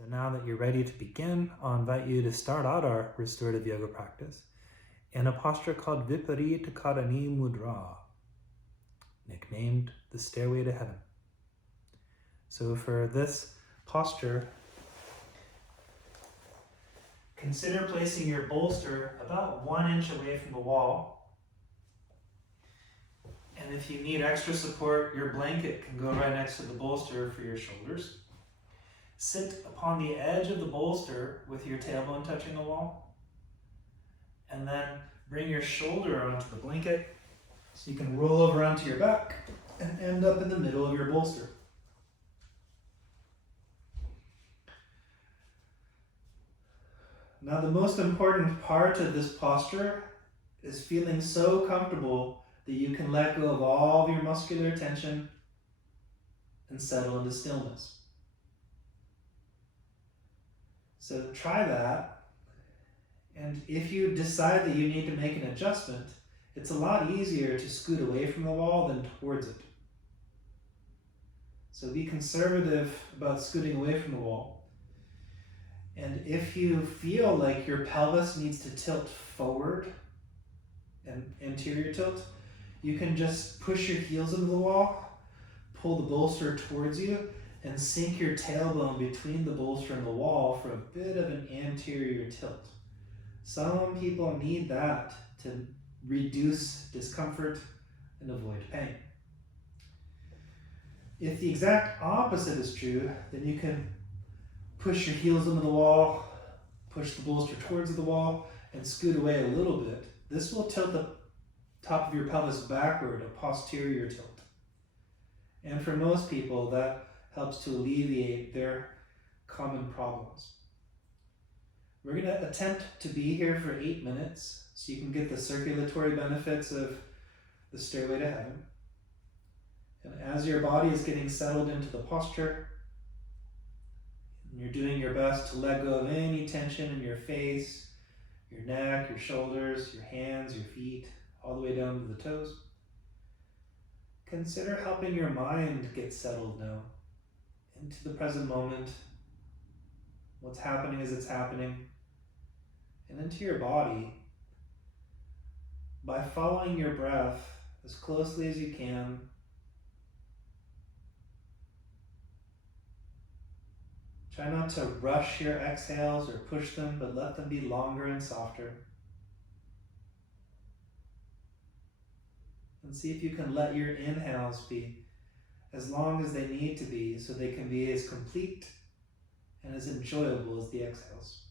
So now that you're ready to begin, I'll invite you to start out our restorative yoga practice in a posture called Viparita Karani Mudra, nicknamed the Stairway to Heaven. So for this posture, consider placing your bolster about 1 inch away from the wall. And if you need extra support, your blanket can go right next to the bolster for your shoulders. Sit upon the edge of the bolster with your tailbone touching the wall. And then bring your shoulder onto the blanket so you can roll over onto your back and end up in the middle of your bolster. Now, the most important part of this posture is feeling so comfortable that you can let go of all of your muscular tension and settle into stillness. So try that, and if you decide that you need to make an adjustment, it's a lot easier to scoot away from the wall than towards it. So be conservative about scooting away from the wall. And if you feel like your pelvis needs to tilt forward, and anterior tilt, you can just push your heels into the wall, pull the bolster towards you, and sink your tailbone between the bolster and the wall for a bit of an anterior tilt. Some people need that to reduce discomfort and avoid pain. If the exact opposite is true, then you can push your heels into the wall, push the bolster towards the wall, and scoot away a little bit. This will tilt the top of your pelvis backward, a posterior tilt. And for most people, that helps to alleviate their common problems. We're going to attempt to be here for 8 minutes so you can get the circulatory benefits of the Stairway to Heaven. And as your body is getting settled into the posture, and you're doing your best to let go of any tension in your face, your neck, your shoulders, your hands, your feet, all the way down to the toes, consider helping your mind get settled now into the present moment, what's happening as it's happening, and into your body by following your breath as closely as you can. Try not to rush your exhales or push them, but let them be longer and softer. And see if you can let your inhales be as long as they need to be so they can be as complete and as enjoyable as the exhales.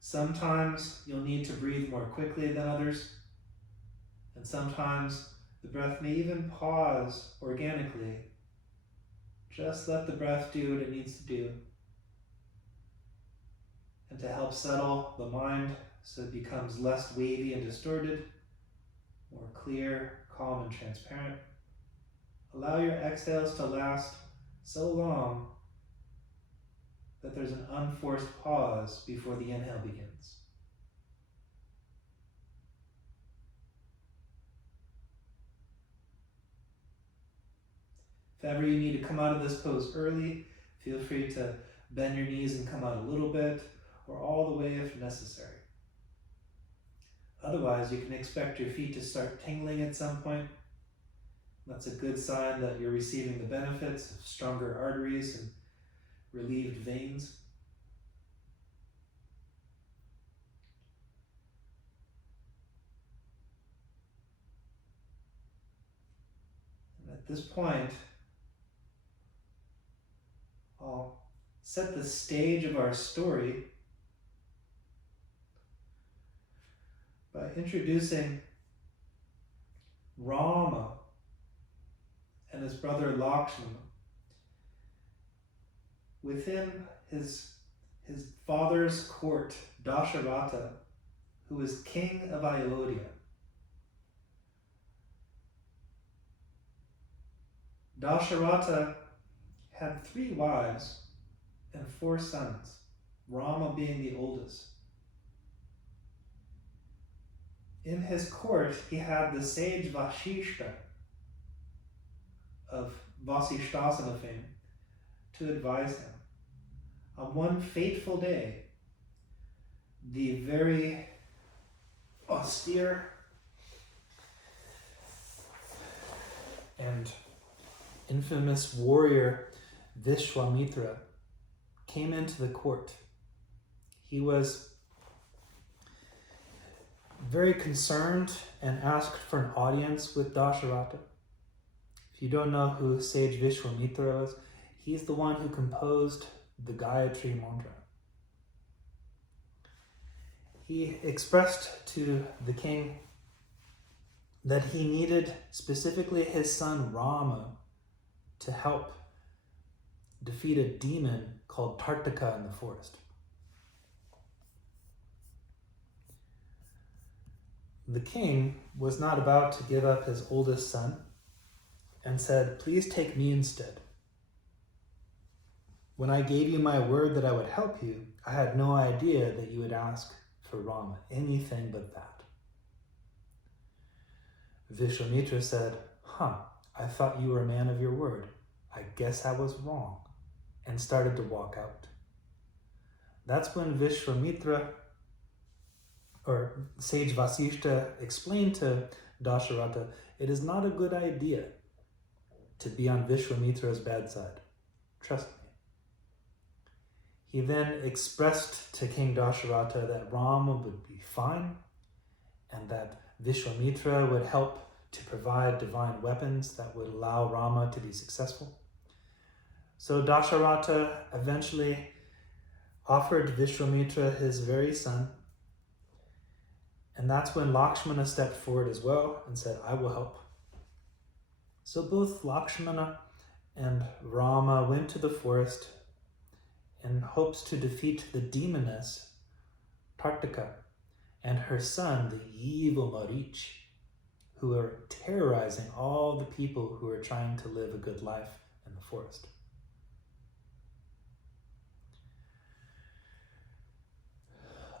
Sometimes you'll need to breathe more quickly than others, and sometimes the breath may even pause organically. Just let the breath do what it needs to do. And to help settle the mind so it becomes less wavy and distorted, more clear, calm, and transparent, allow your exhales to last so long that there's an unforced pause before the inhale begins. If ever you need to come out of this pose early, feel free to bend your knees and come out a little bit, or all the way if necessary. Otherwise, you can expect your feet to start tingling at some point. That's a good sign that you're receiving the benefits of stronger arteries and relieved veins. And at this point, I'll set the stage of our story by introducing Rama and his brother Lakshmana within his father's court, Dasharatha, who was king of Ayodhya. Dasharatha had 3 wives and 4 sons, Rama being the oldest. In his court, he had the sage Vashishta of Vasishtasana fame to advise him. On one fateful day, the very austere and infamous warrior Vishwamitra came into the court. He was very concerned and asked for an audience with Dasharatha. If you don't know who sage Vishwamitra is, he's the one who composed the Gayatri mantra. He expressed to the king that he needed specifically his son Rama to help defeat a demon called Tartaka in the forest. The king was not about to give up his oldest son and said, "Please take me instead. When I gave you my word that I would help you, I had no idea that you would ask for Rama, anything but that." Vishwamitra said, I thought you were a man of your word. I guess I was wrong," and started to walk out. That's when Vishwamitra, or sage Vasishta, explained to Dasharatha, it is not a good idea to be on Vishwamitra's bad side. Trust me. He then expressed to King Dasharatha that Rama would be fine and that Vishwamitra would help to provide divine weapons that would allow Rama to be successful. So Dasharatha eventually offered Vishwamitra his very son, and that's when Lakshmana stepped forward as well and said, "I will help." So both Lakshmana and Rama went to the forest in hopes to defeat the demoness Tartaka and her son, the evil Marich, who were terrorizing all the people who were trying to live a good life in the forest.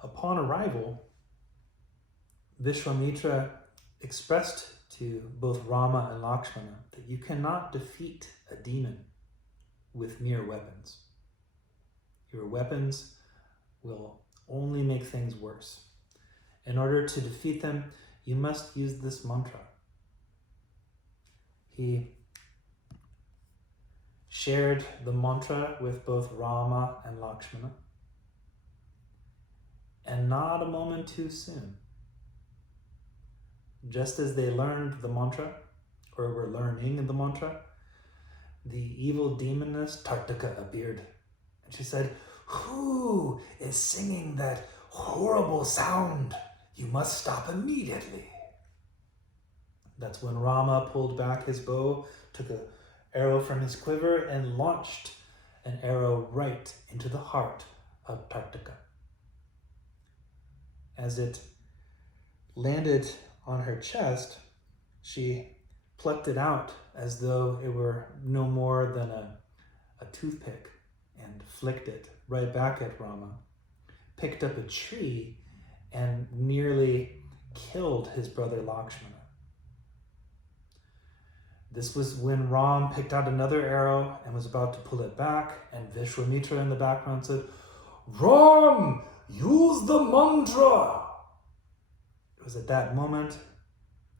Upon arrival, Vishwamitra expressed to both Rama and Lakshmana that you cannot defeat a demon with mere weapons. Your weapons will only make things worse. In order to defeat them, you must use this mantra. He shared the mantra with both Rama and Lakshmana, and not a moment too soon. Just as they learned the mantra, or were learning the mantra, the evil demoness Tartaka appeared. And she said, "Who is singing that horrible sound? You must stop immediately." That's when Rama pulled back his bow, took an arrow from his quiver, and launched an arrow right into the heart of Tartaka. As it landed on her chest, she plucked it out as though it were no more than a toothpick and flicked it right back at Rama, picked up a tree and nearly killed his brother Lakshmana. This was when Ram picked out another arrow and was about to pull it back, and Vishwamitra in the background said, "Ram, use the mantra!" It was at that moment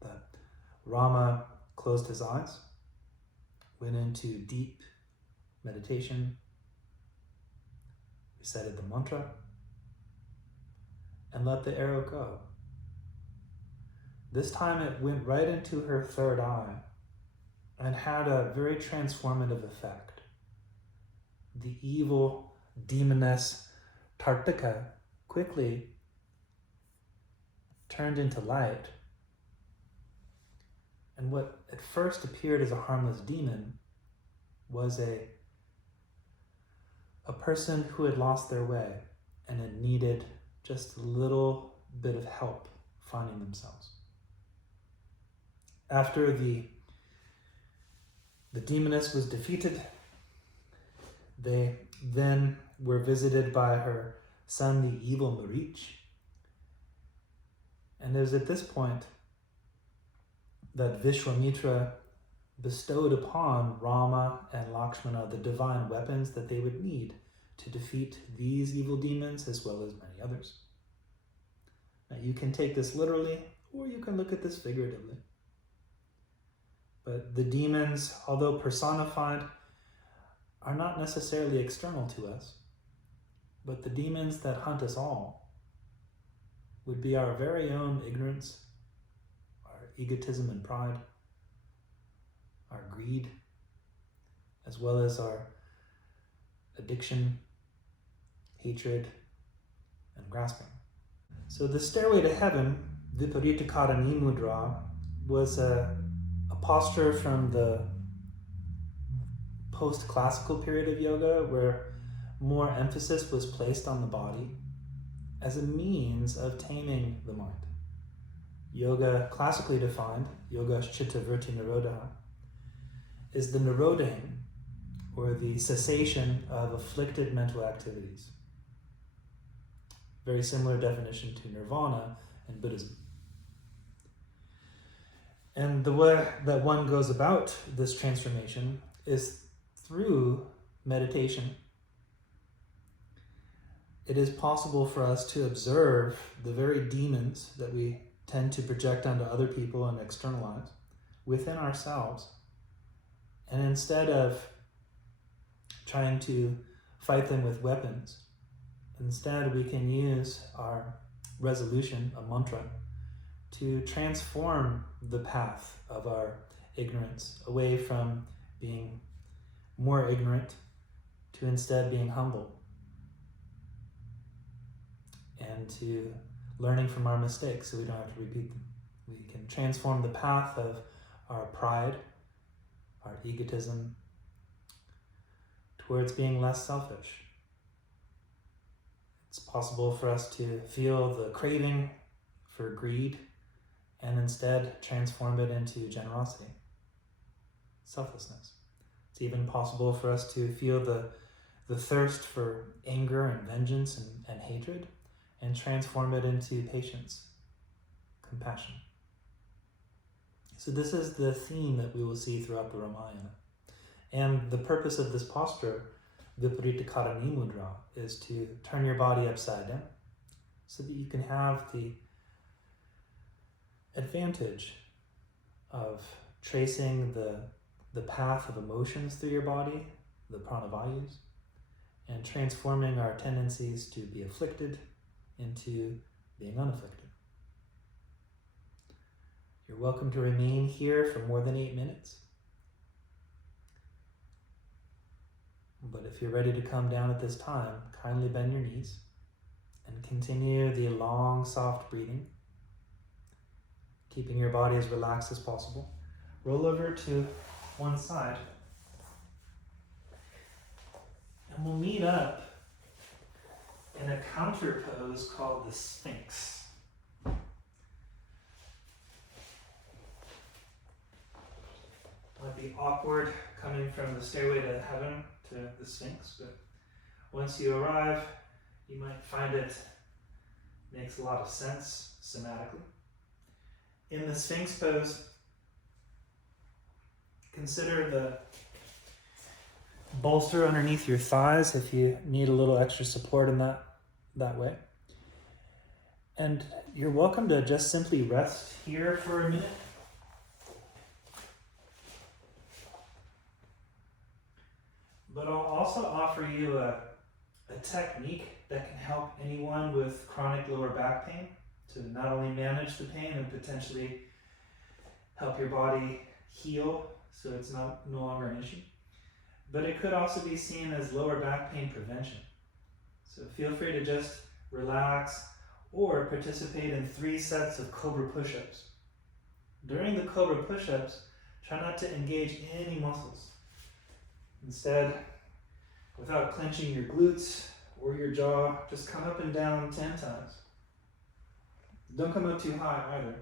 that Rama closed his eyes, went into deep meditation, recited the mantra, and let the arrow go. This time it went right into her third eye and had a very transformative effect. The evil demoness Tartaka quickly turned into light, and what at first appeared as a harmless demon was a person who had lost their way and had needed just a little bit of help finding themselves. After the demoness was defeated, they then were visited by her son, the evil Marich. And it was at this point that Vishwamitra bestowed upon Rama and Lakshmana the divine weapons that they would need to defeat these evil demons as well as many others. Now you can take this literally, or you can look at this figuratively. But the demons, although personified, are not necessarily external to us, but the demons that hunt us all would be our very own ignorance, our egotism and pride, our greed, as well as our addiction, hatred, and grasping. So the stairway to heaven, Viparita Karani Mudra, was a posture from the post-classical period of yoga where more emphasis was placed on the body as a means of taming the mind. Yoga, classically defined, yoga chitta vritti nirodha, is the nirodhing, or the cessation of afflicted mental activities. Very similar definition to nirvana in Buddhism. And the way that one goes about this transformation is through meditation. It is possible for us to observe the very demons that we tend to project onto other people and externalize within ourselves. And instead of trying to fight them with weapons, instead we can use our resolution, a mantra, to transform the path of our ignorance away from being more ignorant to instead being humble, and to learning from our mistakes so we don't have to repeat them. We can transform the path of our pride, our egotism, towards being less selfish. It's possible for us to feel the craving for greed and instead transform it into generosity, selflessness. It's even possible for us to feel the thirst for anger and vengeance and hatred and transform it into patience, compassion. So this is the theme that we will see throughout the Ramayana. And the purpose of this posture, Viparita Karani Mudra, is to turn your body upside down so that you can have the advantage of tracing the path of emotions through your body, the pranavayus, and transforming our tendencies to be afflicted into being unafflicted. You're welcome to remain here for more than 8 minutes. But if you're ready to come down at this time, kindly bend your knees and continue the long, soft breathing, keeping your body as relaxed as possible. Roll over to one side, and we'll meet up in a counter pose called the Sphinx. Might be awkward coming from the stairway to heaven to the Sphinx, but once you arrive, you might find it makes a lot of sense somatically. In the Sphinx pose, consider the bolster underneath your thighs if you need a little extra support in that way. And you're welcome to just simply rest here for a minute. But I'll also offer you a technique that can help anyone with chronic lower back pain to not only manage the pain and potentially help your body heal so it's no longer an issue, but it could also be seen as lower back pain prevention. So feel free to just relax or participate in 3 sets of Cobra push-ups. During the Cobra push-ups, try not to engage any muscles. Instead, without clenching your glutes or your jaw, just come up and down 10 times. Don't come up too high either.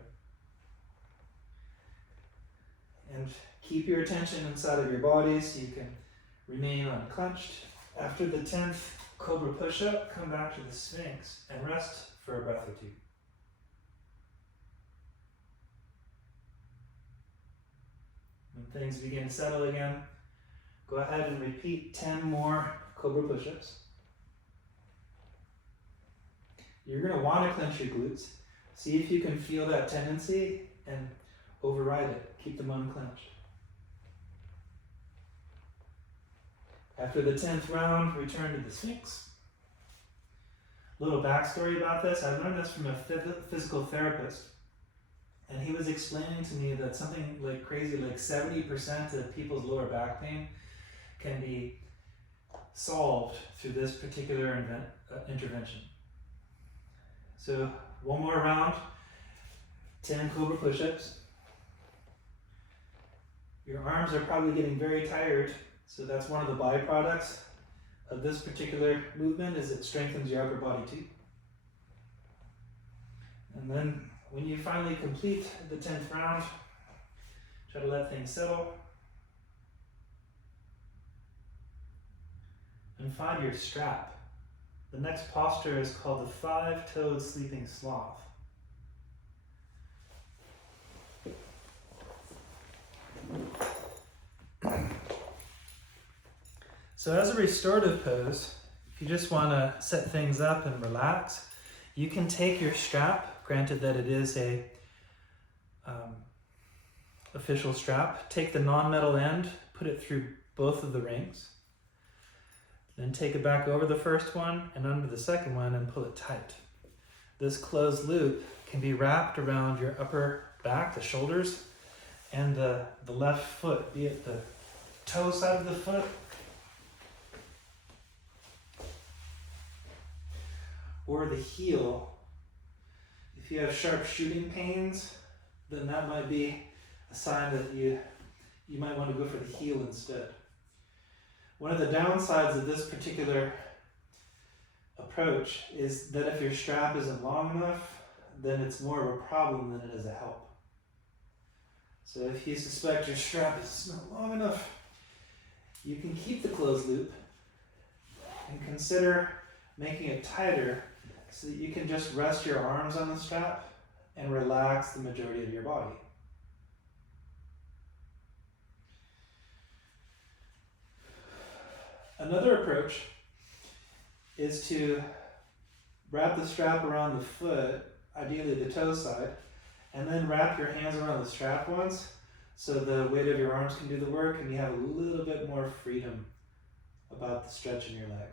And keep your attention inside of your body so you can remain unclenched. After the 10th Cobra push-up, come back to the Sphinx and rest for a breath or 2. When things begin to settle again, go ahead and repeat 10 more cobra push-ups. You're going to want to clench your glutes. See if you can feel that tendency and override it. Keep them unclenched. After the 10th round, return to the Sphinx. Little backstory about this. I learned this from a physical therapist. And he was explaining to me that something like crazy, like 70% of people's lower back pain can be solved through this particular intervention. So one more round, 10 cobra push-ups. Your arms are probably getting very tired, so that's one of the byproducts of this particular movement, is it strengthens your upper body too. And then when you finally complete the 10th round, try to let things settle. And find your strap. The next posture is called the five-toed sleeping sloth. So as a restorative pose, if you just want to set things up and relax, you can take your strap, granted that it is a official strap, take the non-metal end, put it through both of the rings, then take it back over the first one and under the second one and pull it tight. This closed loop can be wrapped around your upper back, the shoulders, and the left foot, be it the toe side of the foot or the heel. If you have sharp shooting pains, then that might be a sign that you might want to go for the heel instead. One of the downsides of this particular approach is that if your strap isn't long enough, then it's more of a problem than it is a help. So if you suspect your strap is not long enough, you can keep the closed loop and consider making it tighter so that you can just rest your arms on the strap and relax the majority of your body. Another approach is to wrap the strap around the foot, ideally the toe side, and then wrap your hands around the strap once so the weight of your arms can do the work and you have a little bit more freedom about the stretch in your leg.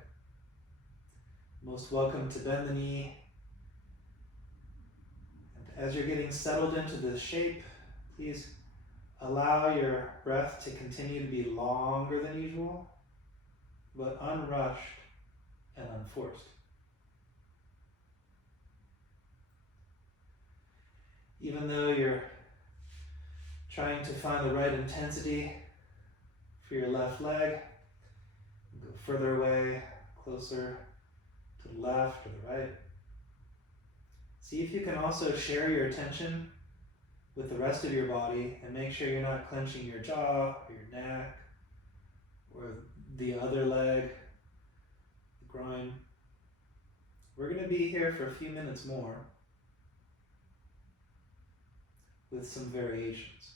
Most welcome to bend the knee. And as you're getting settled into this shape, please allow your breath to continue to be longer than usual, but unrushed and unforced. Even though you're trying to find the right intensity for your left leg, go further away, closer to the left or the right. See if you can also share your attention with the rest of your body and make sure you're not clenching your jaw or your neck or the other leg, the groin. We're going to be here for a few minutes more with some variations.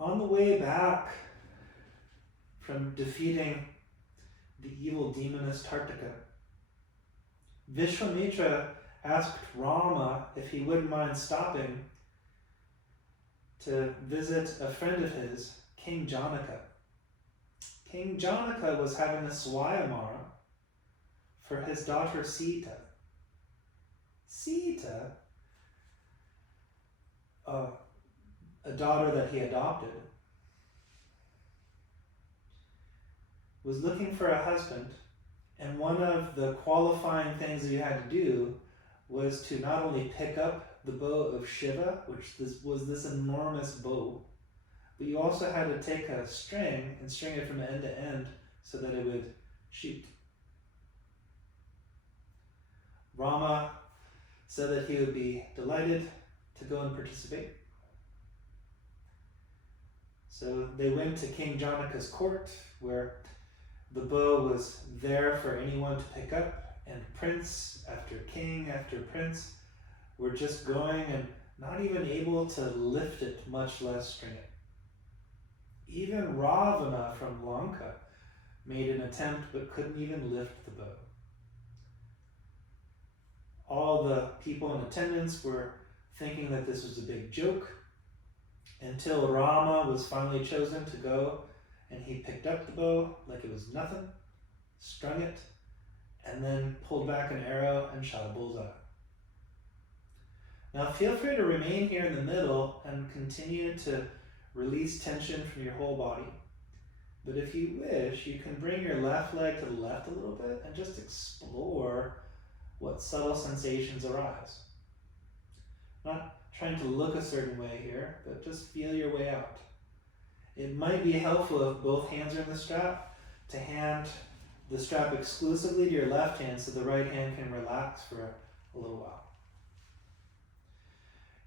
On the way back from defeating the evil demoness Tartika, Vishwamitra asked Rama if he wouldn't mind stopping to visit a friend of his, King Janaka. King Janaka was having a Swayamara for his daughter Sita. Sita, a daughter that he adopted, was looking for a husband, and one of the qualifying things that you had to do was to not only pick up the bow of Shiva, which was this enormous bow, but you also had to take a string and string it from end to end so that it would shoot. Rama said that he would be delighted to go and participate. So they went to King Janaka's court, where the bow was there for anyone to pick up, And prince after king after prince were just going and not even able to lift it, much less string it. Even Ravana from Lanka made an attempt but couldn't even lift the bow. All the people in attendance were thinking that this was a big joke until Rama was finally chosen to go, and he picked up the bow like it was nothing, strung it, and then pulled back an arrow and shot a bullseye. Now feel free to remain here in the middle and continue to release tension from your whole body. But if you wish, you can bring your left leg to the left a little bit and just explore what subtle sensations arise. Not trying to look a certain way here, but just feel your way out. It might be helpful if both hands are in the strap to hand the strap exclusively to your left hand so the right hand can relax for a little while.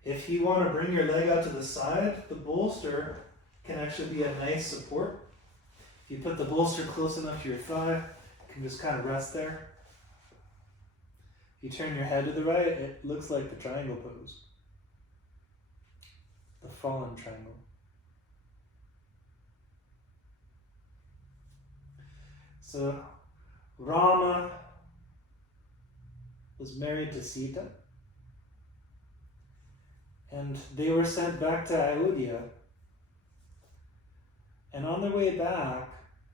If you want to bring your leg out to the side, the bolster can actually be a nice support. If you put the bolster close enough to your thigh, you can just kind of rest there. If you turn your head to the right, it looks like the triangle pose. The fallen triangle. So, Rama was married to Sita, and they were sent back to Ayodhya. And on their way back,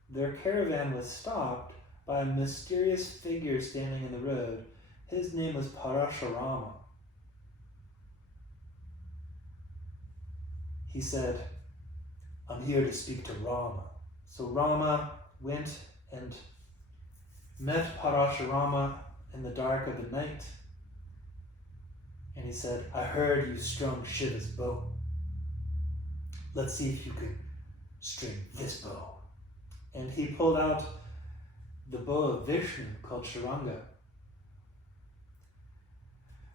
their caravan was stopped by a mysterious figure standing in the road. His name was Parashurama. He said, "I'm here to speak to Rama." So Rama went and met Parashurama in the dark of the night. And he said, "I heard you strung Shiva's bow. Let's see if you can string this bow." And he pulled out the bow of Vishnu called Sharanga.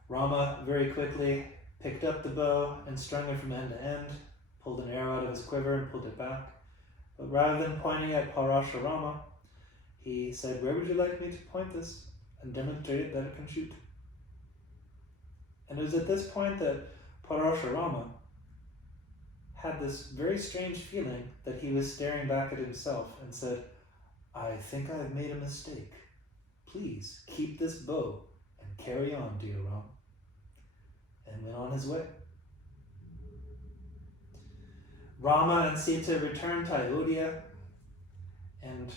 Rama very quickly picked up the bow and strung it from end to end, pulled an arrow out of his quiver and pulled it back. But rather than pointing at Parashurama, he said, "Where would you like me to point this?" and demonstrated that it can shoot. And it was at this point that Parashurama had this very strange feeling that he was staring back at himself and said, "I think I've made a mistake. Please keep this bow and carry on, dear Ram," and went on his way. Rama and Sita returned to Ayodhya, and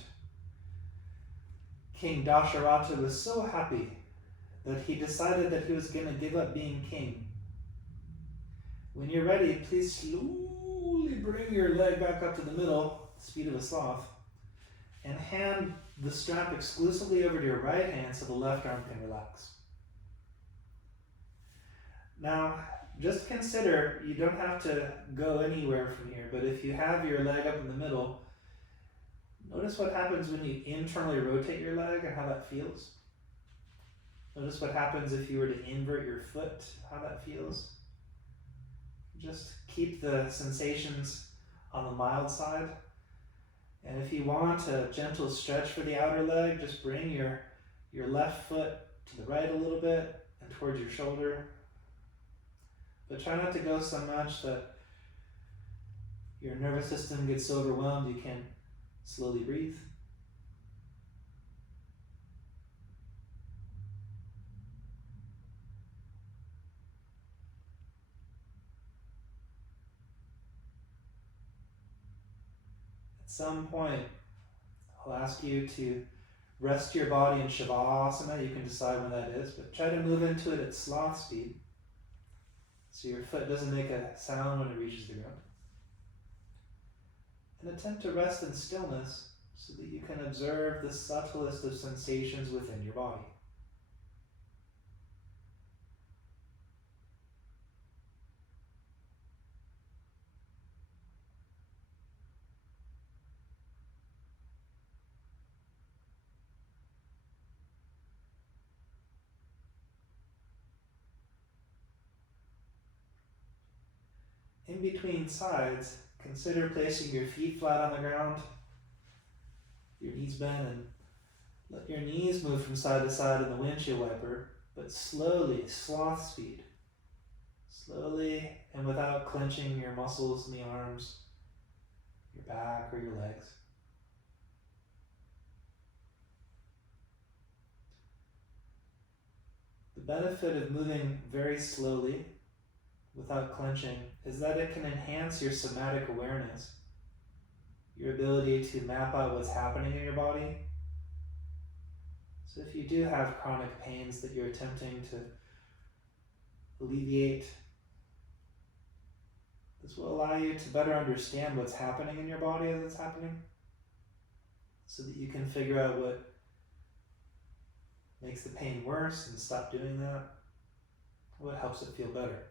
King Dasharatha was so happy that he decided that he was going to give up being king. When you're ready, please slowly bring your leg back up to the middle, speed of a sloth, and hand the strap exclusively over to your right hand so the left arm can relax. Now, just consider, you don't have to go anywhere from here, but if you have your leg up in the middle, notice what happens when you internally rotate your leg and how that feels. Notice what happens if you were to invert your foot, how that feels. Just keep the sensations on the mild side. And if you want a gentle stretch for the outer leg, just bring your left foot to the right a little bit and towards your shoulder. But try not to go so much that your nervous system gets so overwhelmed you can't slowly breathe. At some point, I'll ask you to rest your body in Shavasana. You can decide when that is, but try to move into it at sloth speed so your foot doesn't make a sound when it reaches the ground. And attempt to rest in stillness so that you can observe the subtlest of sensations within your body. In between sides, consider placing your feet flat on the ground, your knees bent, and Let your knees move from side to side in the windshield wiper, but slowly, sloth speed. Slowly and without clenching your muscles in the arms, your back, or your legs. The benefit of moving very slowly without clenching is that it can enhance your somatic awareness, your ability to map out what's happening in your body. So if you do have chronic pains that you're attempting to alleviate, this will allow you to better understand what's happening in your body as it's happening, so that you can figure out what makes the pain worse and stop doing that, what helps it feel better.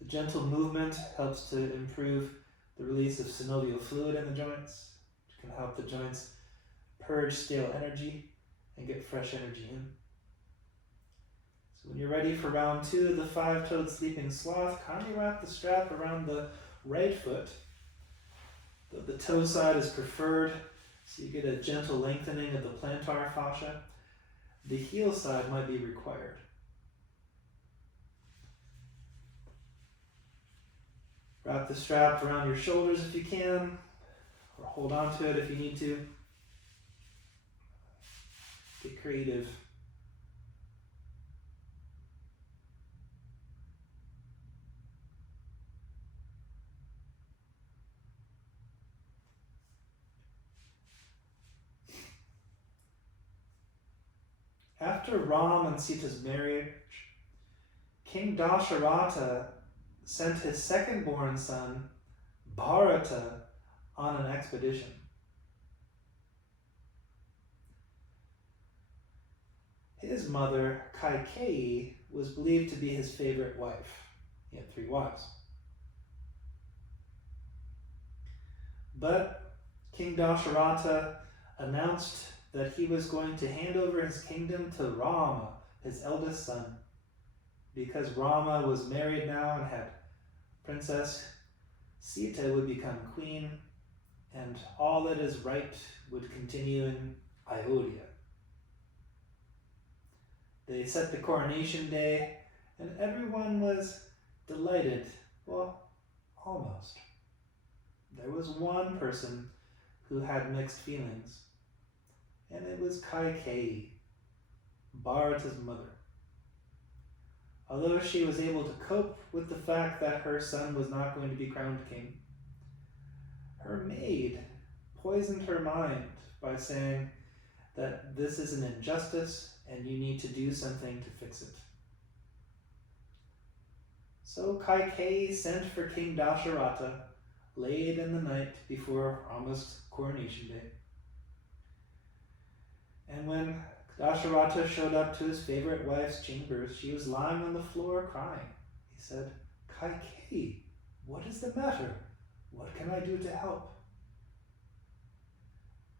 The gentle movement helps to improve the release of synovial fluid in the joints, which can help the joints purge stale energy and get fresh energy in. So when you're ready for round 2 of the 5-toed sleeping sloth, kindly wrap the strap around the right foot. The toe side is preferred, so you get a gentle lengthening of the plantar fascia. The heel side might be required. Wrap the strap around your shoulders if you can, or hold on to it if you need to. Get creative. After Ram and Sita's marriage, King Dasharatha sent his second-born son, Bharata, on an expedition. His mother, Kaikeyi, was believed to be his favorite wife. He had 3 wives. But King Dasharatha announced that he was going to hand over his kingdom to Rama, his eldest son, because Rama was married now and had Princess Sita would become queen, and all that is right would continue in Ayodhya. They set the coronation day, and everyone was delighted. Well, almost. There was one person who had mixed feelings, and it was Kaikeyi, Bharata's mother. Although she was able to cope with the fact that her son was not going to be crowned king, her maid poisoned her mind by saying that this is an injustice and you need to do something to fix it. So Kaikeyi sent for King Dasharatha late in the night before Rama's coronation day. And when Dasharatha showed up to his favorite wife's chambers, she was lying on the floor crying. He said, "Kaikeyi, what is the matter? What can I do to help?"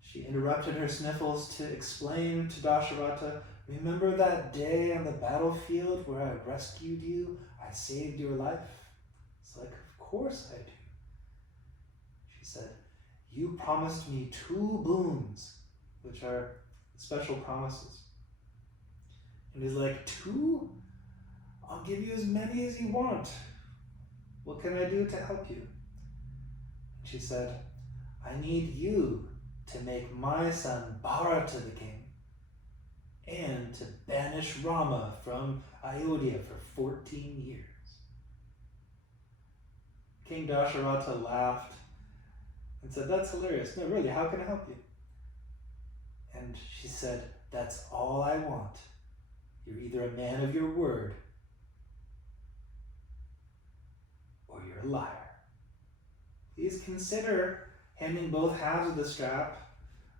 She interrupted her sniffles to explain to Dasharatha, "Remember that day on the battlefield where I rescued you? I saved your life?" It's like, "Of course I do." She said, "You promised me 2 boons," which are special promises. And he's like, 2? I'll give you as many as you want. What can I do to help you? And she said, I need you to make my son Bharata the king, and to banish Rama from Ayodhya for 14 years. King Dasharatha laughed and said, "That's hilarious. No, really, how can I help you?" And she said, "That's all I want. You're either a man of your word or you're a liar. Please consider handing both halves of the strap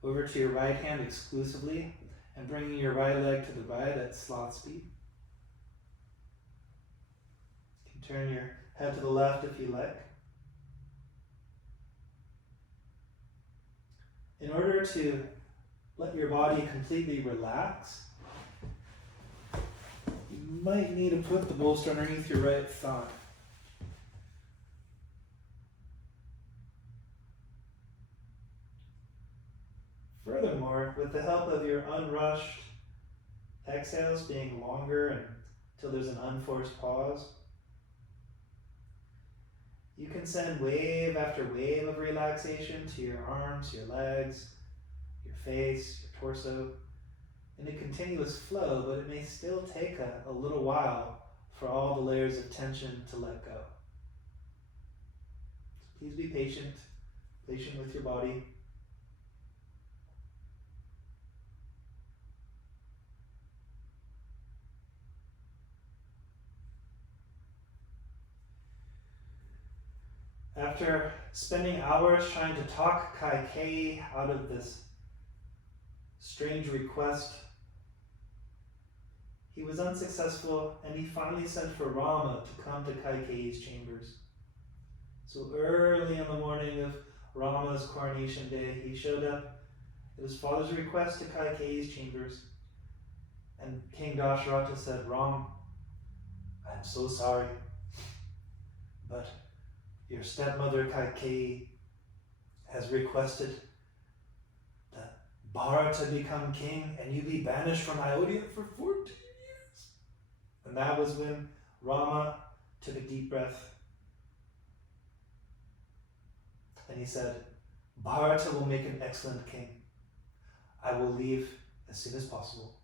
over to your right hand exclusively and bringing your right leg to the right at sloth speed. You can turn your head to the left if you like. In order to let your body completely relax, you might need to put the bolster underneath your right thigh. Furthermore, with the help of your unrushed exhales being longer until there's an unforced pause, you can send wave after wave of relaxation to your arms, your legs, your face, your torso, in a continuous flow, but it may still take a little while for all the layers of tension to let go. So please be patient with your body. After spending hours trying to talk Kaikeyi out of this strange request, he was unsuccessful, and he finally sent for Rama to come to Kaikeyi's chambers. So early in the morning of Rama's coronation day, he showed up at his father's request to Kaikeyi's chambers, and King Dasharatha said, "Ram, I'm so sorry, but your stepmother Kaikeyi has requested that Bharata become king and you be banished from Ayodhya for 14 years. And that was when Rama took a deep breath and he said, Bharata will make an excellent king. I will leave as soon as possible.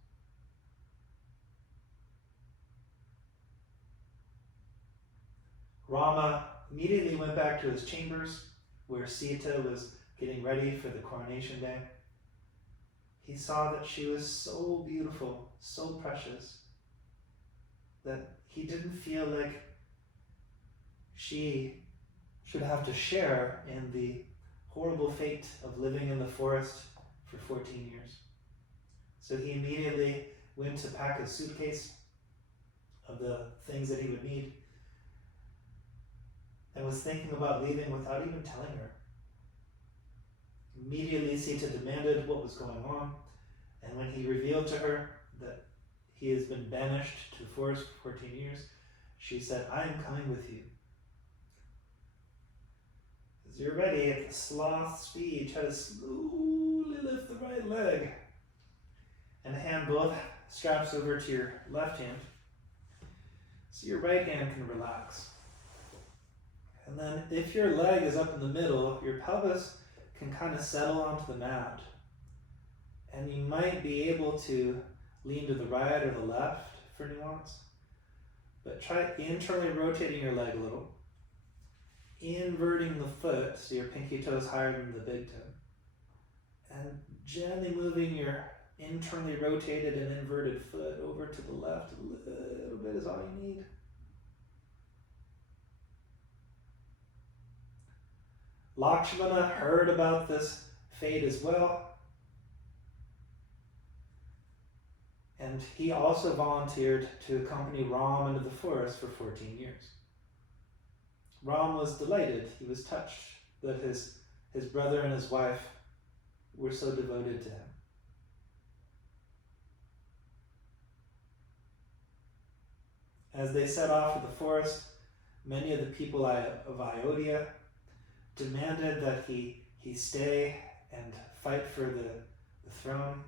Rama immediately went back to his chambers where Sita was getting ready for the coronation day. He saw that she was so beautiful, so precious, that he didn't feel like she should have to share in the horrible fate of living in the forest for 14 years. So he immediately went to pack his suitcase of the things that he would need and was thinking about leaving without even telling her. Immediately Sita demanded what was going on, and when he revealed to her that he has been banished to the forest for 14 years, she said, I am coming with you. As you're ready, at the sloth speed, try to slowly lift the right leg and hand both straps over to your left hand so your right hand can relax. And then if your leg is up in the middle, your pelvis can kind of settle onto the mat. And you might be able to lean to the right or the left for nuance. But try internally rotating your leg a little. Inverting the foot so your pinky toe is higher than the big toe. And gently moving your internally rotated and inverted foot over to the left a little bit is all you need. Lakshmana heard about this fate as well, and he also volunteered to accompany Rama into the forest for 14 years. Rama was delighted. He was touched that his brother and his wife were so devoted to him. As they set off for the forest, many of the people of Ayodhya demanded that he stay and fight for the throne.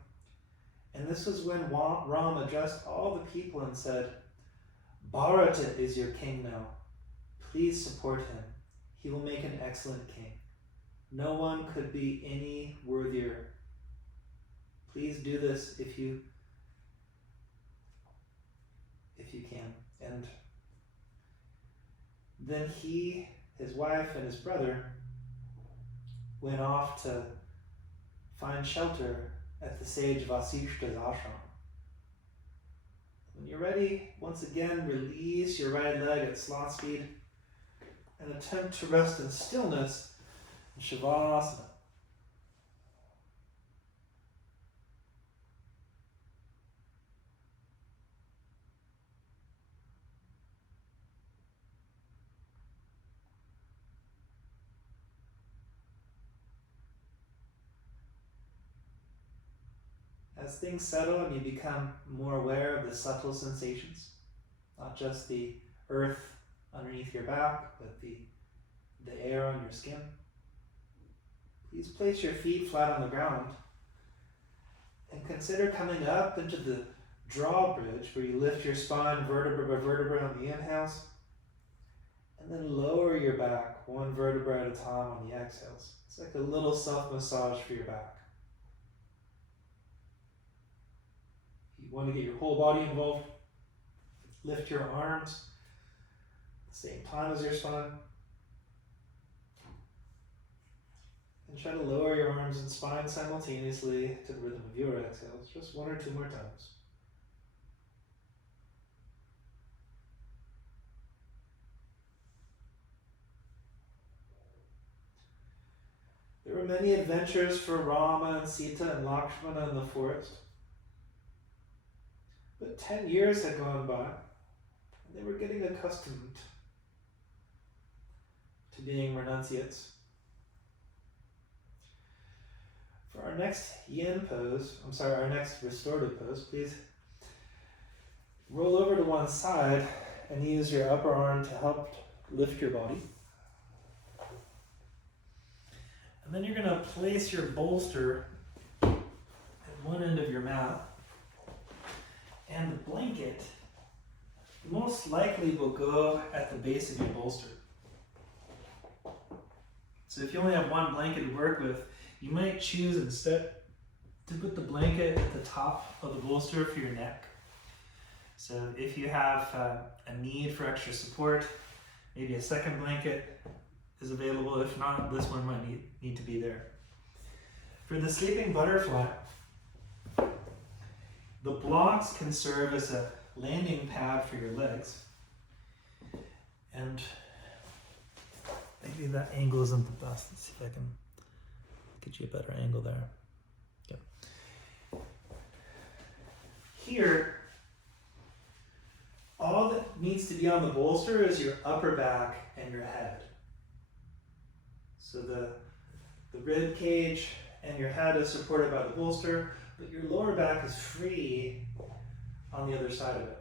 And this was when Ram addressed all the people and said, Bharata is your king now. Please support him. He will make an excellent king. No one could be any worthier. Please do this if you can. And then he, his wife, and his brother went off to find shelter at the sage Vasishta's ashram. When you're ready, once again, release your right leg at sloth speed and attempt to rest in stillness in Shavasana. As things settle and you become more aware of the subtle sensations, not just the earth underneath your back, but the air on your skin, please place your feet flat on the ground And consider coming up into the drawbridge where you lift your spine vertebra by vertebra on the inhales, and then lower your back one vertebra at a time on the exhales. It's like a little self-massage for your back. If you want to get your whole body involved, lift your arms at the same time as your spine. And try to lower your arms and spine simultaneously to the rhythm of your exhales, just 1 or 2 more times. There were many adventures for Rama and Sita and Lakshmana in the forest. But 10 years had gone by, and they were getting accustomed to being renunciates. For our next our next restorative pose, please roll over to one side and use your upper arm to help lift your body. And then you're going to place your bolster at one end of your mat, and the blanket most likely will go at the base of your bolster. So if you only have one blanket to work with, you might choose instead to put the blanket at the top of the bolster for your neck. So if you have a need for extra support, maybe a second blanket is available. If not, this one might need to be there. For the sleeping butterfly, the blocks can serve as a landing pad for your legs. And maybe that angle isn't the best. Let's see if I can get you a better angle there. Yep. Here, all that needs to be on the bolster is your upper back and your head. So the rib cage and your head is supported by the bolster, but your lower back is free on the other side of it.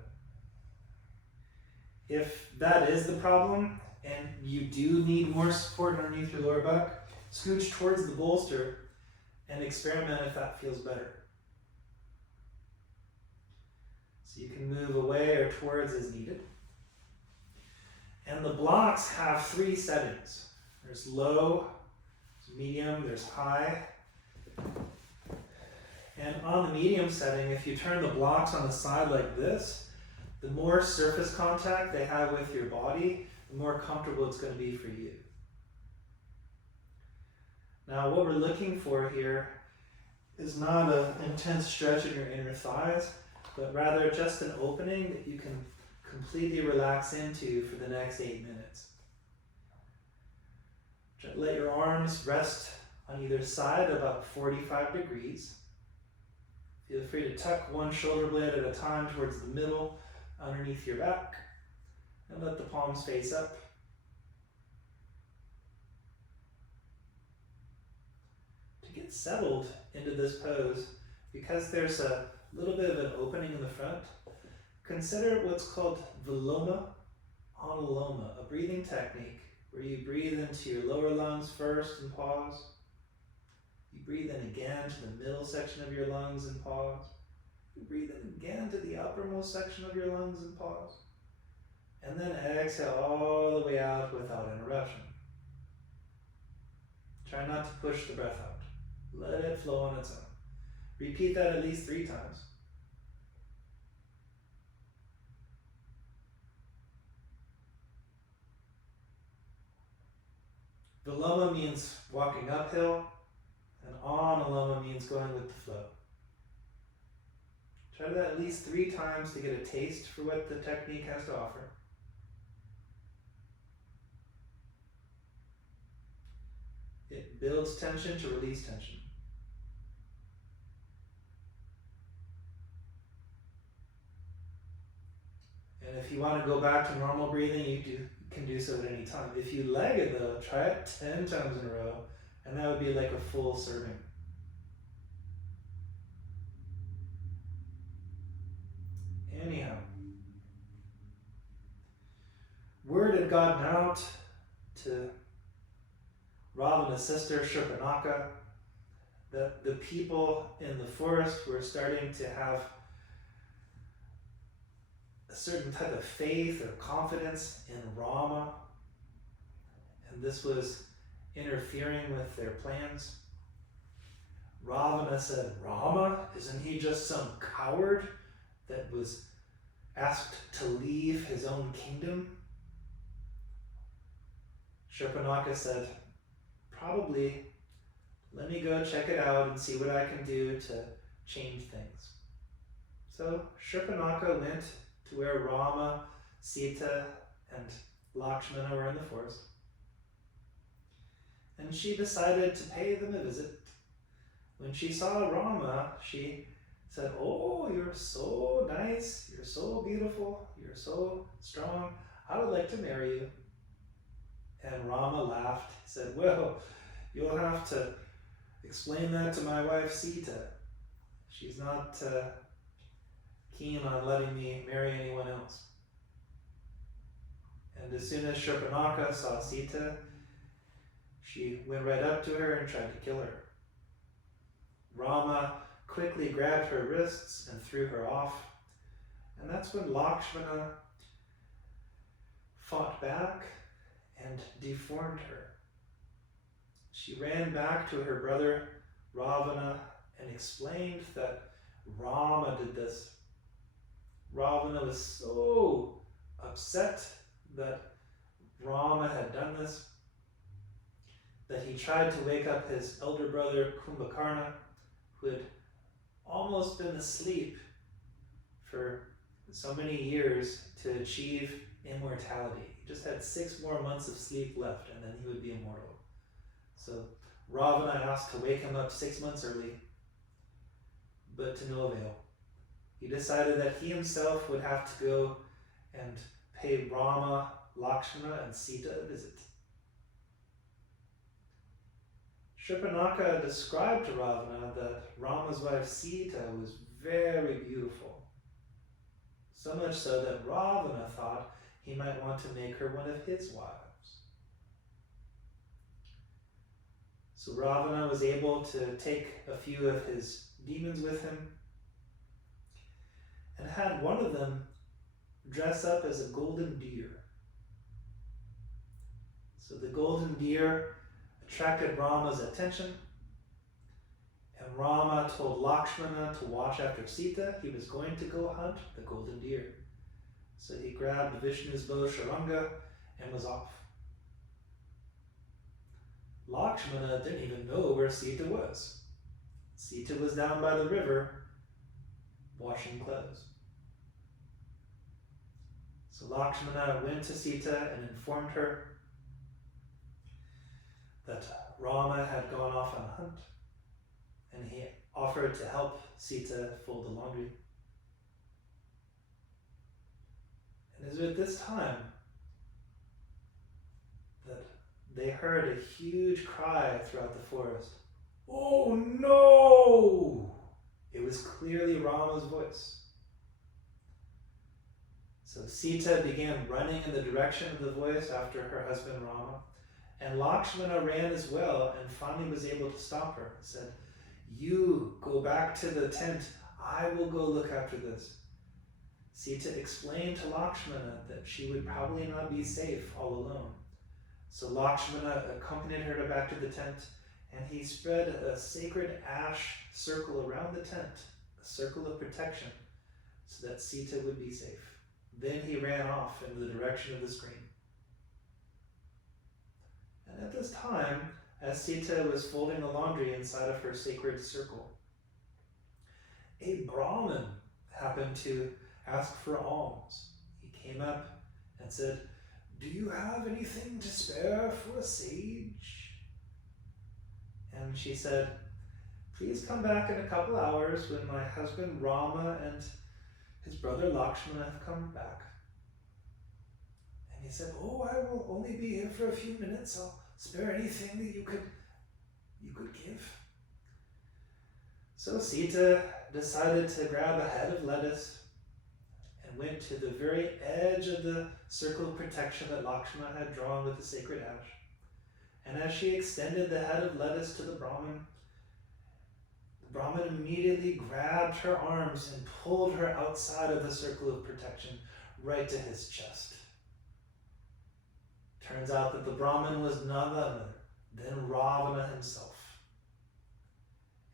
If that is the problem and you do need more support underneath your lower back, scooch towards the bolster and experiment if that feels better. So you can move away or towards as needed. And the blocks have 3 settings. There's low, there's medium, there's high. And on the medium setting, if you turn the blocks on the side like this, the more surface contact they have with your body, the more comfortable it's going to be for you. Now, what we're looking for here is not an intense stretch in your inner thighs, but rather just an opening that you can completely relax into for the next 8 minutes. Let your arms rest on either side about 45 degrees. Feel free to tuck one shoulder blade at a time towards the middle, underneath your back, and let the palms face up. To get settled into this pose, because there's a little bit of an opening in the front, consider what's called Viloma Anuloma, a breathing technique where you breathe into your lower lungs first and pause. You breathe in again to the middle section of your lungs and pause. You breathe in again to the uppermost section of your lungs and pause. And then exhale all the way out without interruption. Try not to push the breath out. Let it flow on its own. Repeat that at least 3 times. Viloma means walking uphill, and Anuloma means going with the flow. Try that at least 3 times to get a taste for what the technique has to offer. It builds tension to release tension. And if you want to go back to normal breathing, you can do so at any time. If you leg it though, try it 10 times in a row, and that would be like a full serving. Anyhow, word had gotten out to Ravana's sister Shurpanaka that the people in the forest were starting to have a certain type of faith or confidence in Rama, and this was interfering with their plans. Ravana said, "Rama, isn't he just some coward that was asked to leave his own kingdom?" Shurpanakha said, "Probably. Let me go check it out and see what I can do to change things." So Shurpanakha went to where Rama, Sita, and Lakshmana were in the forest. And she decided to pay them a visit. When she saw Rama, she said, "Oh, you're so nice, you're so beautiful, you're so strong. I would like to marry you." And Rama laughed. He said, "Well, you'll have to explain that to my wife Sita. She's not keen on letting me marry anyone else." And as soon as Shurpanakha saw Sita, she went right up to her and tried to kill her. Rama quickly grabbed her wrists and threw her off, and that's when Lakshmana fought back and deformed her. She ran back to her brother Ravana and explained that Rama did this. Ravana was so upset that Rama had done this that he tried to wake up his elder brother Kumbhakarna, who had almost been asleep for so many years, to achieve immortality. He just had 6 more months of sleep left and then he would be immortal. So Ravana asked to wake him up 6 months early, but to no avail. He decided that he himself would have to go and pay Rama, Lakshmana, and Sita a visit. Shurpanakha described to Ravana that Rama's wife Sita was very beautiful, so much so that Ravana thought he might want to make her one of his wives. So Ravana was able to take a few of his demons with him and had one of them dress up as a golden deer. So the golden deer attracted Rama's attention, and Rama told Lakshmana to watch after Sita. He was going to go hunt the golden deer. So he grabbed Vishnu's bow Sharanga and was off. Lakshmana didn't even know where Sita was. Sita was down by the river washing clothes. So Lakshmana went to Sita and informed her that Rama had gone off on a hunt, and he offered to help Sita fold the laundry. And it was at this time that they heard a huge cry throughout the forest. "Oh no!" It was clearly Rama's voice. So Sita began running in the direction of the voice after her husband Rama, and Lakshmana ran as well and finally was able to stop her and said, "You go back to the tent, I will go look after this." Sita explained to Lakshmana that she would probably not be safe all alone. So Lakshmana accompanied her back to the tent, and he spread a sacred ash circle around the tent, a circle of protection, so that Sita would be safe. Then he ran off in the direction of the screen. And at this time, as Sita was folding the laundry inside of her sacred circle, a Brahmin happened to ask for alms. He came up and said, "Do you have anything to spare for a sage?" And she said, "Please come back in a couple hours when my husband Rama and his brother Lakshmana have come back." And he said, "Oh, I will only be here for a few minutes. I'll spare anything that you could give." So Sita decided to grab a head of lettuce and went to the very edge of the circle of protection that Lakshmana had drawn with the sacred ash. And as she extended the head of lettuce to the Brahmin, Brahman immediately grabbed her arms and pulled her outside of the circle of protection, right to his chest. Turns out that the Brahman was none other than Ravana himself.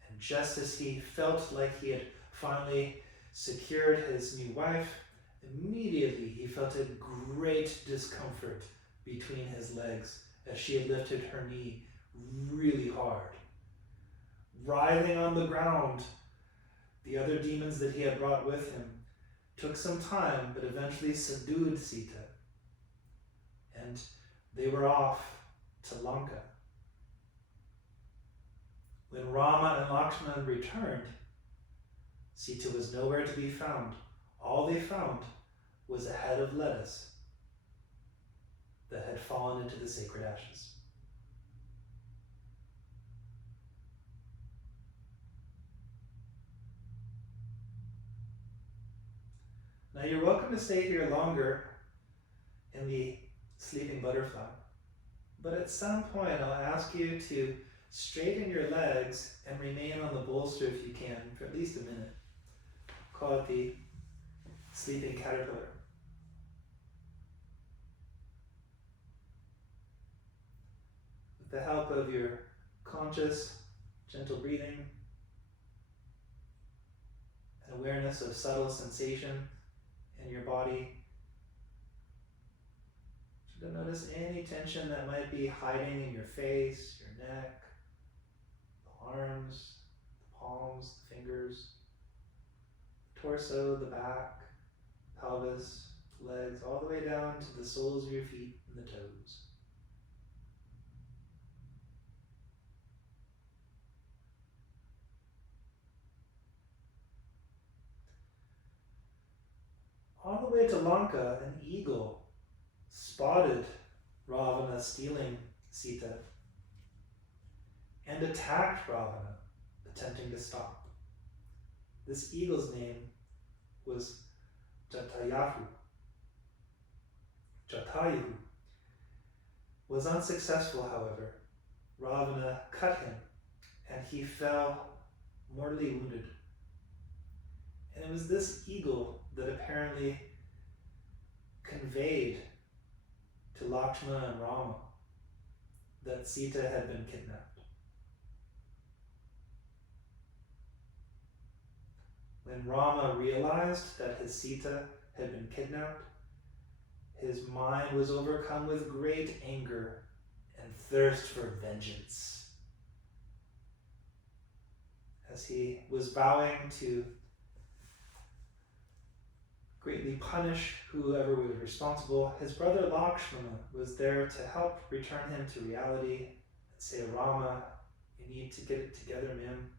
And just as he felt like he had finally secured his new wife, immediately he felt a great discomfort between his legs as she had lifted her knee really hard. Writhing on the ground, the other demons that he had brought with him took some time, but eventually subdued Sita. And they were off to Lanka. When Rama and Lakshmana returned, Sita was nowhere to be found. All they found was a head of lettuce that had fallen into the sacred ashes. Now you're welcome to stay here longer in the sleeping butterfly, but at some point I'll ask you to straighten your legs and remain on the bolster if you can for at least a minute. Call it the sleeping caterpillar. With the help of your conscious, gentle breathing and awareness of subtle sensation in your body, try to notice any tension that might be hiding in your face, your neck, the arms, the palms, the fingers, torso, the back, pelvis, legs, all the way down to the soles of your feet and the toes. On the way to Lanka, an eagle spotted Ravana stealing Sita and attacked Ravana, attempting to stop. This eagle's name was Jatayu. Jatayu was unsuccessful, however. Ravana cut him and he fell mortally wounded. And it was this eagle that apparently conveyed to Lakshmana and Rama that Sita had been kidnapped. When Rama realized that his Sita had been kidnapped, his mind was overcome with great anger and thirst for vengeance. As he was vowing to greatly punish whoever was responsible, his brother Lakshmana was there to help return him to reality and say, Rama, you need to get it together, man.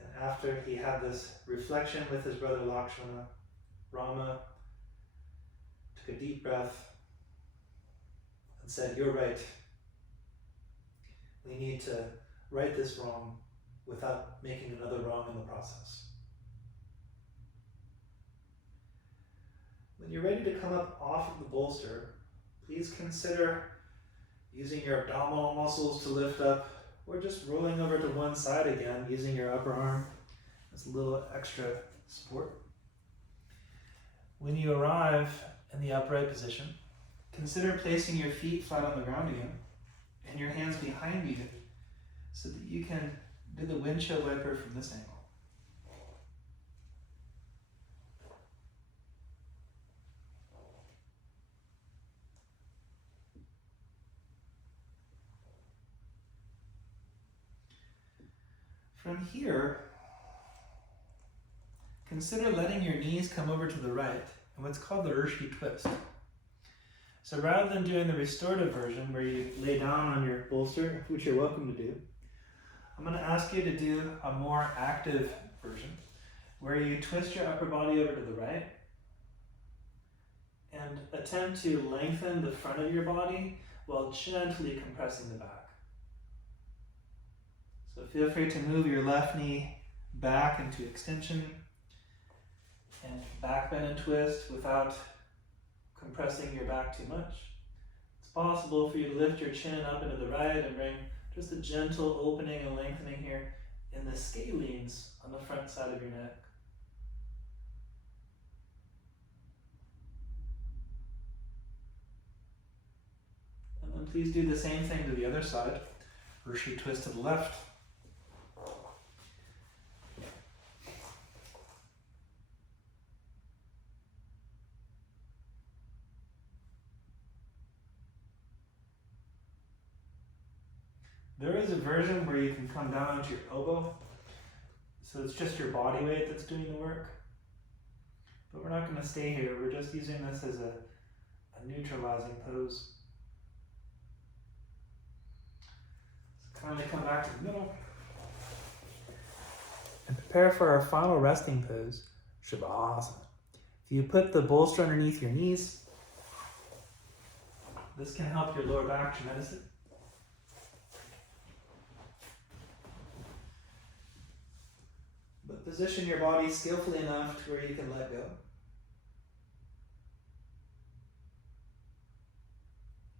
And after he had this reflection with his brother Lakshmana, Rama took a deep breath and said, you're right. We need to right this wrong without making another wrong in the process. When you're ready to come up off of the bolster, please consider using your abdominal muscles to lift up, or just rolling over to one side again using your upper arm as a little extra support. When you arrive in the upright position, consider placing your feet flat on the ground again and your hands behind you so that you can do the windshield wiper from this angle. From here, consider letting your knees come over to the right in what's called the Shree twist. So rather than doing the restorative version where you lay down on your bolster, which you're welcome to do, I'm going to ask you to do a more active version where you twist your upper body over to the right and attempt to lengthen the front of your body while gently compressing the back. So feel free to move your left knee back into extension and back bend and twist without compressing your back too much. It's possible for you to lift your chin up into the right and bring Just a gentle opening and lengthening here in the scalenes on the front side of your neck. And then please do the same thing to the other side. Shree twist to the left. There is a version where you can come down to your elbow, so it's just your body weight that's doing the work. But we're not going to stay here, we're just using this as a neutralizing pose. So kindly come back to the middle. And prepare for our final resting pose, Shavasana. If you put the bolster underneath your knees, this can help your lower back tremendously. But position your body skillfully enough to where you can let go.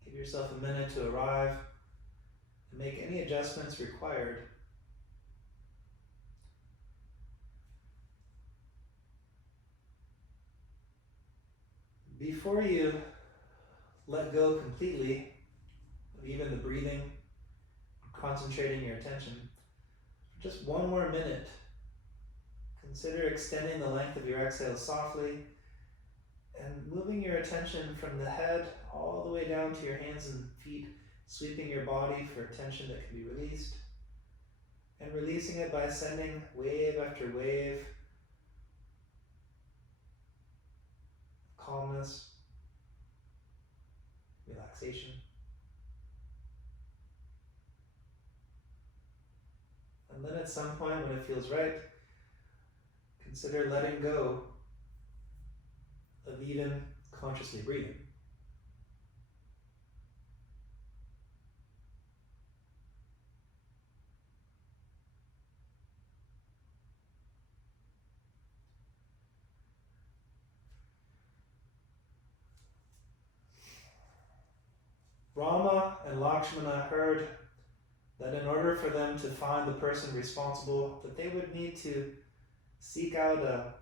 Give yourself a minute to arrive and make any adjustments required. Before you let go completely of even the breathing, concentrating your attention, for just one more minute, consider extending the length of your exhale softly and moving your attention from the head all the way down to your hands and feet, sweeping your body for tension that can be released, and releasing it by sending wave after wave, calmness, relaxation. And then at some point when it feels right, consider letting go of even consciously breathing. Rama and Lakshmana heard that in order for them to find the person responsible, that they would need to seek out a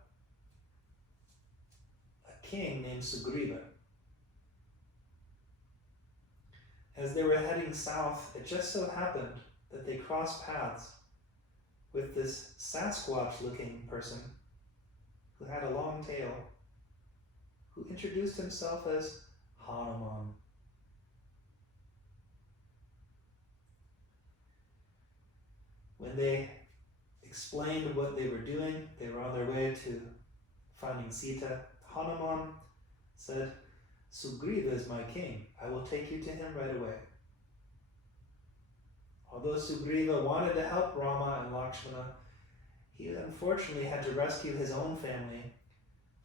king named Sugriva. As they were heading south, it just so happened that they crossed paths with this Sasquatch-looking person who had a long tail, who introduced himself as Hanuman. When they explained what they were doing, they were on their way to finding Sita. Hanuman said, "Sugriva is my king. I will take you to him right away." Although Sugriva wanted to help Rama and Lakshmana, he unfortunately had to rescue his own family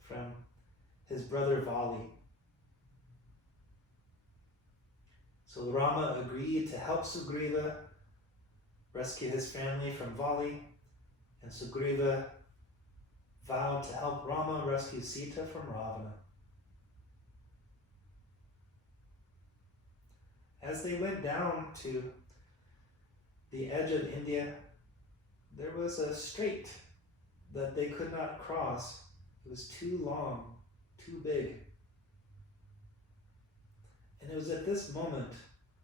from his brother Vali. So Rama agreed to help Sugriva rescue his family from Vali, and Sugriva vowed to help Rama rescue Sita from Ravana. As they went down to the edge of India, there was a strait that they could not cross. It was too long, too big. And it was at this moment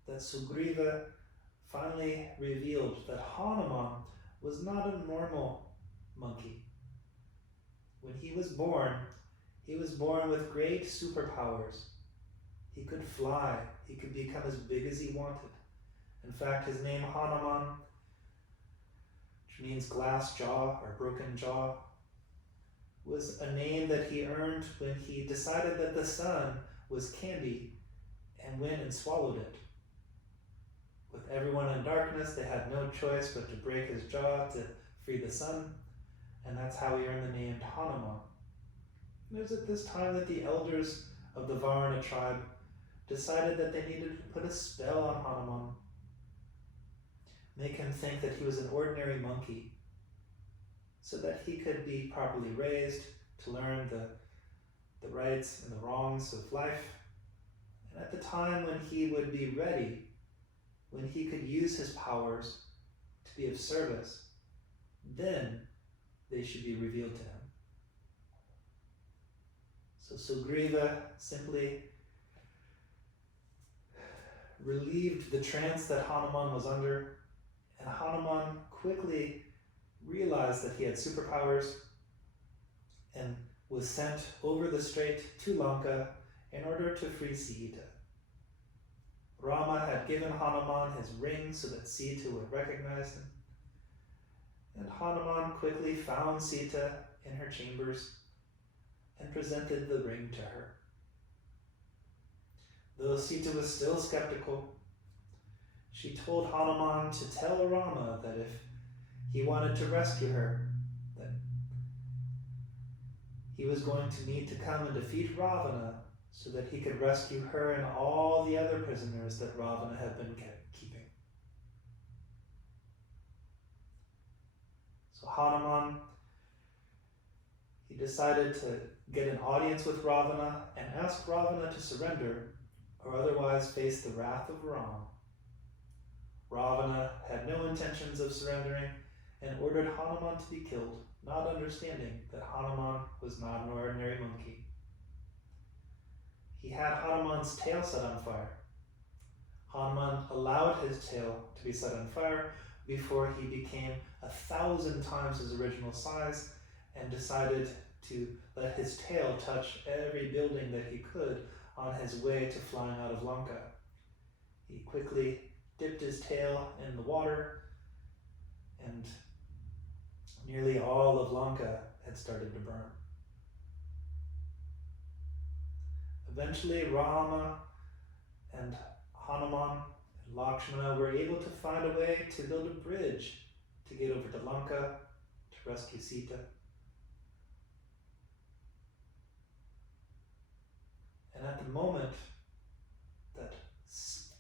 that Sugriva finally revealed that Hanuman was not a normal monkey. When he was born with great superpowers. He could fly, he could become as big as he wanted. In fact, his name Hanuman, which means glass jaw or broken jaw, was a name that he earned when he decided that the sun was candy and went and swallowed it. With everyone in darkness, they had no choice but to break his jaw to free the sun, and that's how he earned the name Hanuman. It was at this time that the elders of the Varna tribe decided that they needed to put a spell on Hanuman, make him think that he was an ordinary monkey, so that he could be properly raised to learn the rights and the wrongs of life. And at the time when he would be ready when he could use his powers to be of service, then they should be revealed to him. So Sugriva simply relieved the trance that Hanuman was under, and Hanuman quickly realized that he had superpowers and was sent over the strait to Lanka in order to free Sita. Rama had given Hanuman his ring so that Sita would recognize him, and Hanuman quickly found Sita in her chambers and presented the ring to her. Though Sita was still skeptical, she told Hanuman to tell Rama that if he wanted to rescue her, that he was going to need to come and defeat Ravana so that he could rescue her and all the other prisoners that Ravana had been keeping. So Hanuman, he decided to get an audience with Ravana and ask Ravana to surrender or otherwise face the wrath of Rama. Ravana had no intentions of surrendering and ordered Hanuman to be killed, not understanding that Hanuman was not an ordinary monkey. He had Hanuman's tail set on fire. Hanuman allowed his tail to be set on fire before he became 1,000 times his original size and decided to let his tail touch every building that he could on his way to flying out of Lanka. He quickly dipped his tail in the water, and nearly all of Lanka had started to burn. Eventually, Rama and Hanuman and Lakshmana were able to find a way to build a bridge to get over to Lanka to rescue Sita. And at the moment that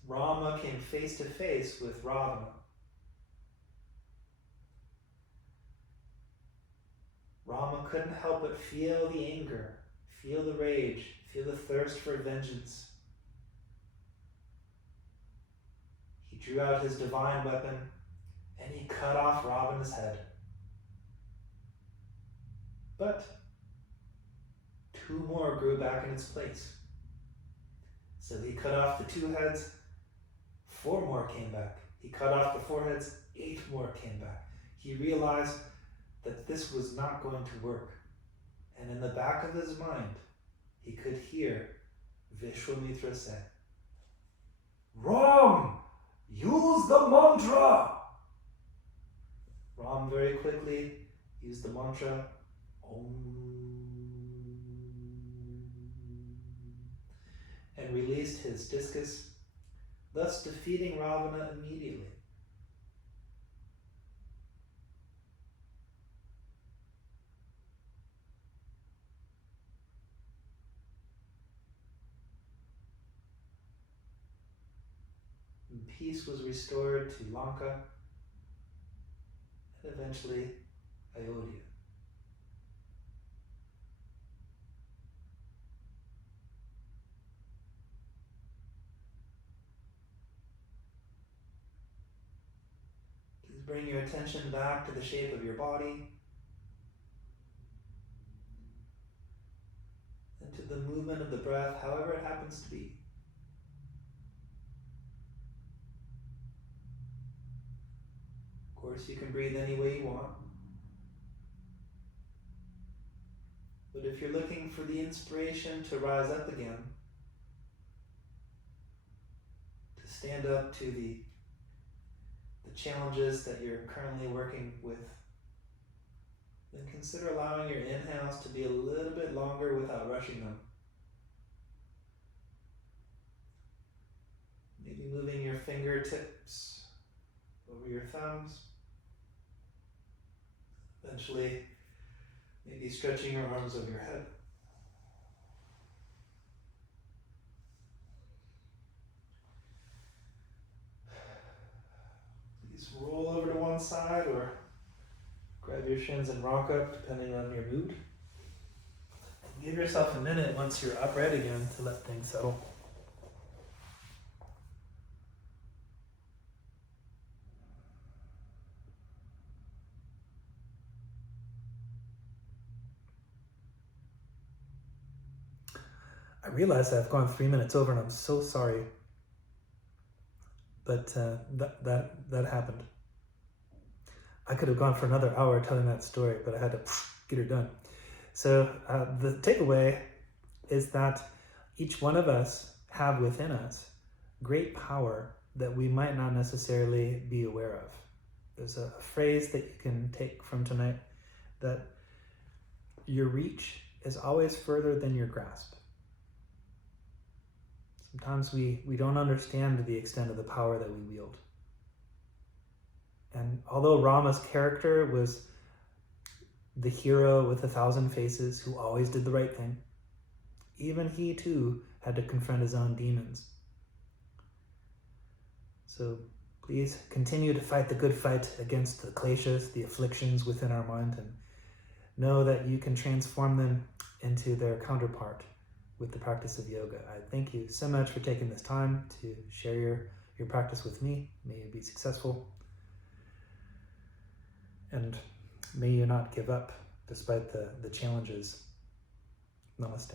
Rama came face to face with Ravana, Rama couldn't help but feel the anger, feel the rage, feel the thirst for vengeance. He drew out his divine weapon and he cut off Ravana's head. But 2 more grew back in its place. So he cut off the 2 heads, 4 more came back. He cut off the 4 heads, 8 more came back. He realized that this was not going to work. And in the back of his mind, he could hear Vishwamitra say, "Ram, use the mantra!" Ram very quickly used the mantra, Om, and released his discus, thus defeating Ravana immediately. And peace was restored to Lanka and eventually Ayodhya. Bring your attention back to the shape of your body and to the movement of the breath, however it happens to be. Of course, you can breathe any way you want. But if you're looking for the inspiration to rise up again, to stand up to the challenges that you're currently working with, then consider allowing your inhales to be a little bit longer without rushing them. Maybe moving your fingertips over your thumbs. Eventually, maybe stretching your arms over your head. Roll over to one side or grab your shins and rock up depending on your mood. Give yourself a minute once you're upright again to let things settle. I realize I've gone 3 minutes over, and I'm so sorry. But that happened. I could have gone for another hour telling that story, but I had to get her done. So the takeaway is that each one of us have within us great power that we might not necessarily be aware of. There's a phrase that you can take from tonight, that your reach is always further than your grasp. Sometimes we don't understand the extent of the power that we wield. And although Rama's character was the hero with 1,000 faces who always did the right thing, even he too had to confront his own demons. So please continue to fight the good fight against the kleshas, the afflictions within our mind, and know that you can transform them into their counterpart with the practice of yoga. I thank you so much for taking this time to share your practice with me. May you be successful. And may you not give up despite the challenges. Namaste.